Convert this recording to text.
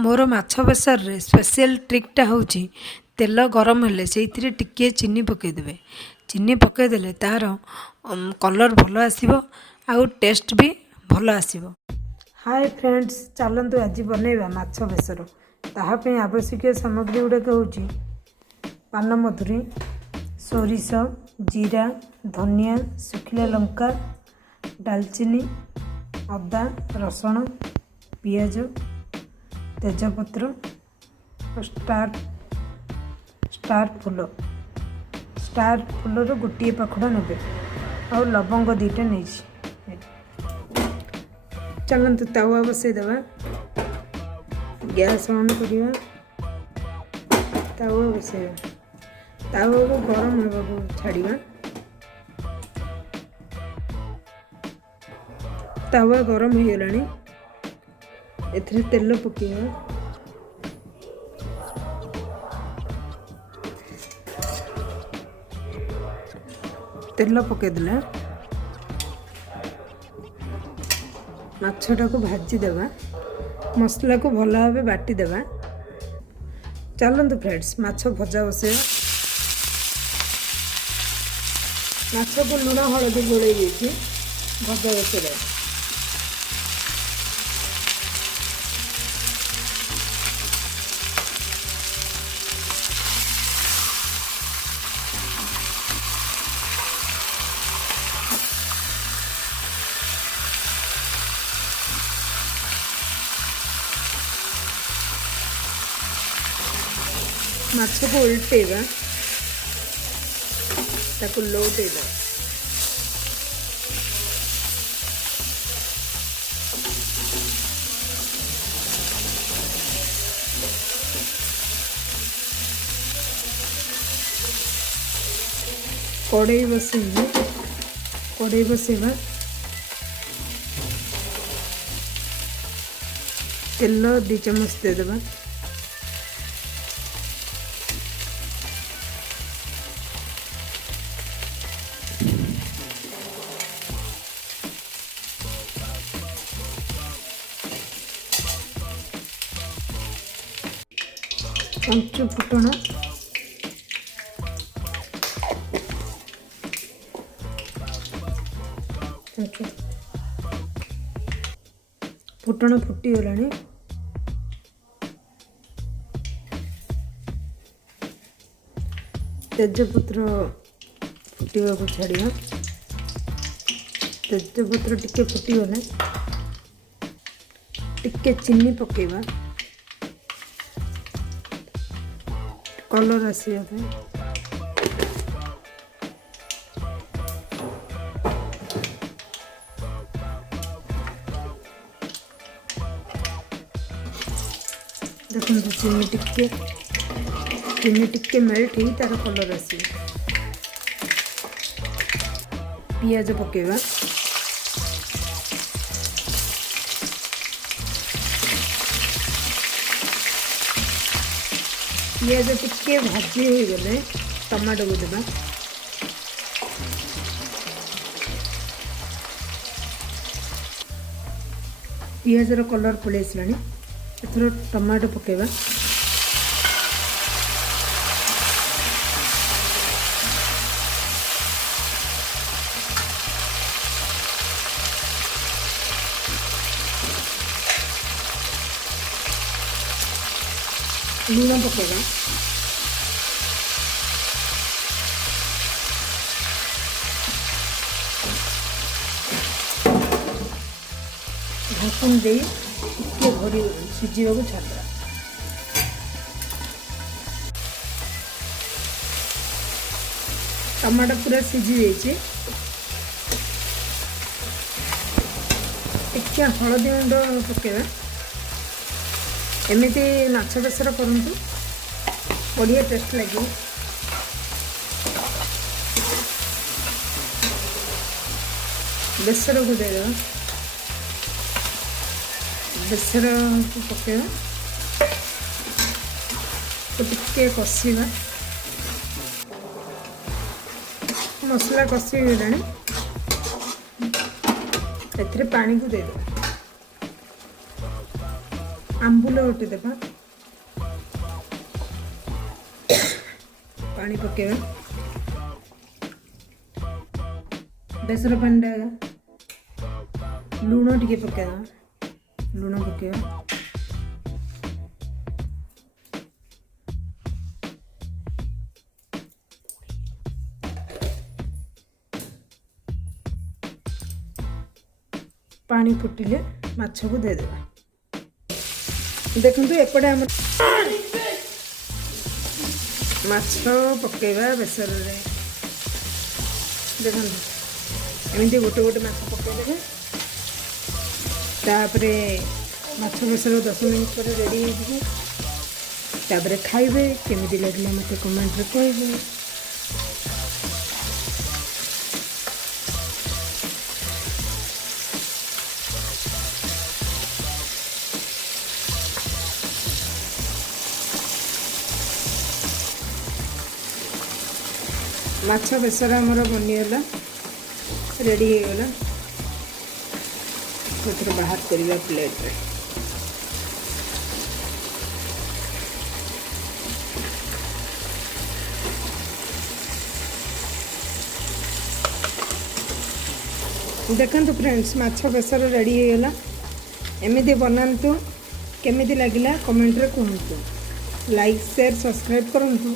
मोर माछ बेसर रे स्पेशल ट्रिकटा हूँ तेल गरम हेले से टिके चीनी पकईदे। चीनी पकईदे तार कलर भल आसो आउ टेस्ट भी भल आसो। हाय फ्रेंड्स, चलतु आज बनैबा माछ बेसर। ताहापे आवश्यक सामग्री गुड़ाक हूँ पान मधुरी, सोरिष, जीरा, धनिया, सुखिला लंका, डालचीनी, अदा, रसुण, पियाज, तेजपत्र, स्टार फुलर गोटे पाखुड़ा ने और लवंग दीटा नहीं। चलते तावा बसईदे, गैस ऑन करवा, तावा बसईबा, तावा को गरम होगा छाड़ा। तावा गरम हो गलानी, एथिरे तेल पकेवा, तेल पकेदेला माछटा को भाजी देवा, मसला को भल भाव बाटी देवा। चलतु फ्रेंड्स माछ भजा बसैया। माछ को लुण हलदी गोल भजा बसैया। माछ को उल्टेवा, ताको लौटेवा। कड़ई बसैबा, तेल 2 चम्मच देदेबा। पंच फुटण, फुटण फुटीगला, तेजपत्र फुटा को छाड़ा। तेजपत्र टिके फुटीगले टिके चीनी पकेबा, कलर आसिया पे। देखो चीनी टिके मेल्ट ही तार कलर आसियो। पियाज पकेबा, पियाज टिके भाजी हो गले टमाटो को देबा। पियाज रो कलर पड़े आसलानी, एथरो टमाटो पकेबा। लूण पकेबा, ढाकन दे टिके भरी सिझा को छाड़ा। टमाटो पूरा सिझी जाइए। टिके हलदी गुंड पकेबा। एमती माछ बेसर करंतु, बढ़िया टेस्ट लगे। बेसर को देदेवा, बेसर को पकेवा, टिके कषा। मसला कषि गलानी, एथिरे पानी को देदेवा। आंबुल गोटे देवा पानी पकेवा बेसर पानी डागा लुण टिके पकेवा लुण पकेवा पानी फुटिले माछ को दे देवा देखंतु एपटे हम माछ पकेवा बेसर रे देखंतु एमती गोटे गोटे माछ पके देबे तापरे माछ बेसर 10 मिनिट पर रेडी हो जिवे तापरे खाइबे केमिति लागले मते कमेंट रे कहबे माछ बेसर आमर बनीगला रेडी हो गला तो बाहर करवा प्लेट रे देखंतु फ्रेंड्स माछ बेसर रेडी हो गला एमिति बनांतु केमिति लागिला कमेंट रे कहंतु लाइक शेयर सब्सक्राइब करंतु।